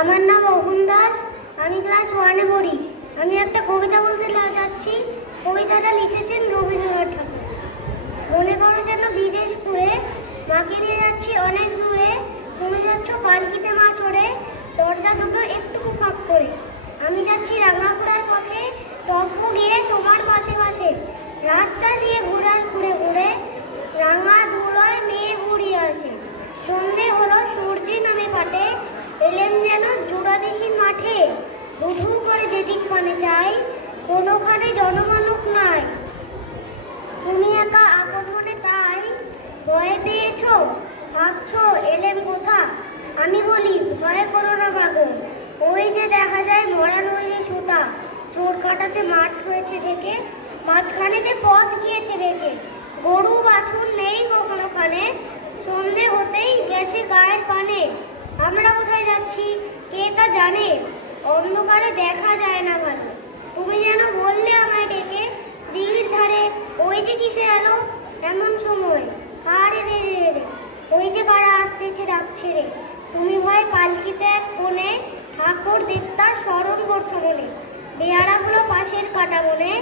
আমার নাম অগুন দাস। আমি ক্লাস 1-এ পড়ি। আমি একটা কবিতা বলতে যাচ্ছি। কবিতাটা লিখেছেন রবীন্দ্রনাথ ঠাকুর। মনে করো যেন বিদেশপুরে, মাকে নিয়ে যাচ্ছি অনেক দূরে। তুমি যাচ্ছ পালকিতে মা চড়ে, দরজা দুটো একটুকু ফাঁক করে। আমি যাচ্ছি রাঙাপুরার পথে, টপ্প গিয়ে তোমার পাশে পাশে। রাস্তা দিয়ে ঘুরে ঘুরে রাঙা ধুলোয় মেয়ে ঘুরিয়ে আসে। সন্ধে হলো, সূর্যি নামে পাটে, এলেন যেন জোড়াদিঘির মাঠে। ধু করে যেদিক মানে চাই, কোনোখানে জনমানব নাই। তুমি একা আপন মনে তাই ভয় পেয়েছ, ভাবছ এলেম কোথা। আমি বলি ভয় করো না মাগো, ওই যে দেখা যায় মরা নইলে সুতা। চোর কাটাতে মাঠ হয়েছে ঢেকে, মাঝখানেতে পথ গিয়েছে রেখে। গরু বাছুর নেই কখনো খানে, সন্ধে হতেই গেছে গায়ের পানে। আমরা কোথায় যাচ্ছি কে তা জানে, অন্ধকারে দেখা যায় না ভালো। তুমি যেন বললে আমায় ডেকে, দিঘির ধারে ওই যে কিসে এলো এমন সময়। আরে রে রে রে, ওই যে কারা আসতেছে ডাকছে রে। তুমি ভয় পালকিতে এক কোণে, ঠাকুর দেবতার স্মরণ করছো মনে। বেয়ারাগুলো পাশের কাটা বনে,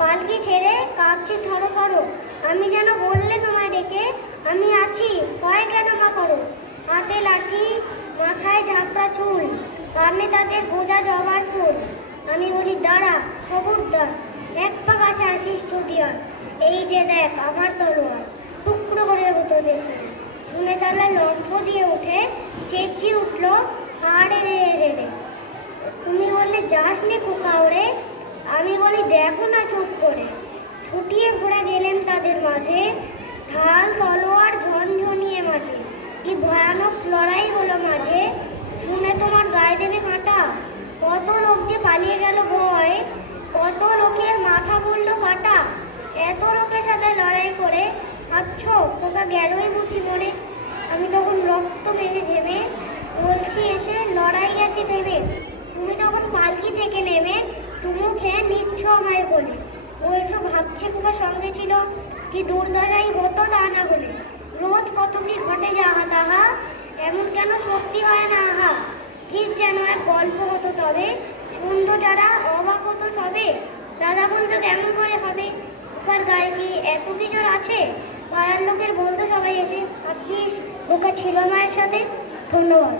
পালকি ছেড়ে কাঁপছে থরো থরো। আমি যেন বললে তোমায় ডেকে, আমি আছি ভয় কেন মা করো। হাতে লাঠি, মাথায় ঝাপড়া চুল, কানে তাদের গোজা জবার ফুল। আমি বলি দাঁড়া খবরদার, এক পা কাছে আসিস চটিয়ার। এই যে দেখ আমার তলোয়ার, টুকরো করে দেবো তোদের সাথে। শুনে তাহলে লম্ফ দিয়ে উঠে চেঁচিয়ে উঠলো, আরে রে রে রে। তুমি বললে যাস নে খোকা ওরে। আমি বলি দেখো না চুপ করে। ছুটিয়ে ঘুরে গেলেন তাদের মাঝে, ঢাল তলোয়ার ঝনঝনিয়ে মাঝে। কি ভয়ানক লড়াই হলো মাঝে, শুনে তোমার গায়ে দেবে কাঁটা। কত লোক যে পালিয়ে গেল ভয়, কত লোকের মাথা বললো কাটা। এত লোকের সাথে লড়াই করে ভাবছো কোথা গেলই বুঝি মরে। আমি তখন রক্ত মেঘে ঘেমে বলছি এসে লড়াই গেছে ভেবে। তুমি তখন পালকি থেকে নেমে তুমিও খেয়ে নিচ্ছ আমায় বলে। বলছো ভাবছে কোথা সঙ্গে ছিল, কি দুর্দশাই হতো তা না বলে। রোজ কত কি ঘটে যাহা তাহা, এমন কেন সত্যি হয় না আহা। ঠিক যেন এক গল্প হতো তবে, শুনতো যারা অবাক হতো সবে। দাদা বলতো কেমন করে হবে, ওকার গায়ে কি এত কিছু আছে। পাড়ার লোকের বলতো সবাই এসে, আপনি ওকে ছিল মায়ের সাথে। ধন্যবাদ।